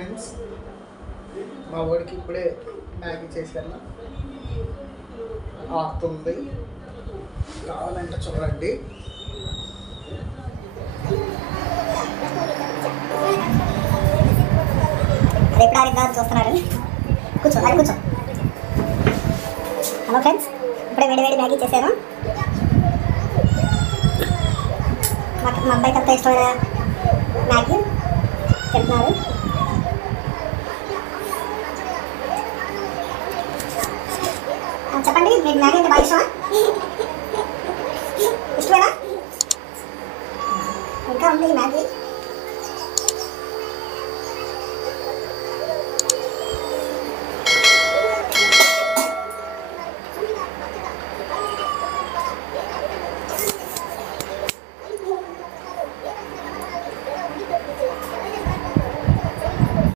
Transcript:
Friends, మా వాడికి ఇప్పుడే మ్యాగీ చేశాను, ఆడుతుంది. కావాలంటే చూడండి. చూస్తున్నాడు. కూర్చో, అది కూర్చో. హలో ఫ్రెండ్స్, ఇప్పుడే వేడి వేడి మ్యాగీ చేశాను. మా అబ్బాయికి అంత ఇష్టమైన మ్యాగీ తింటున్నారు.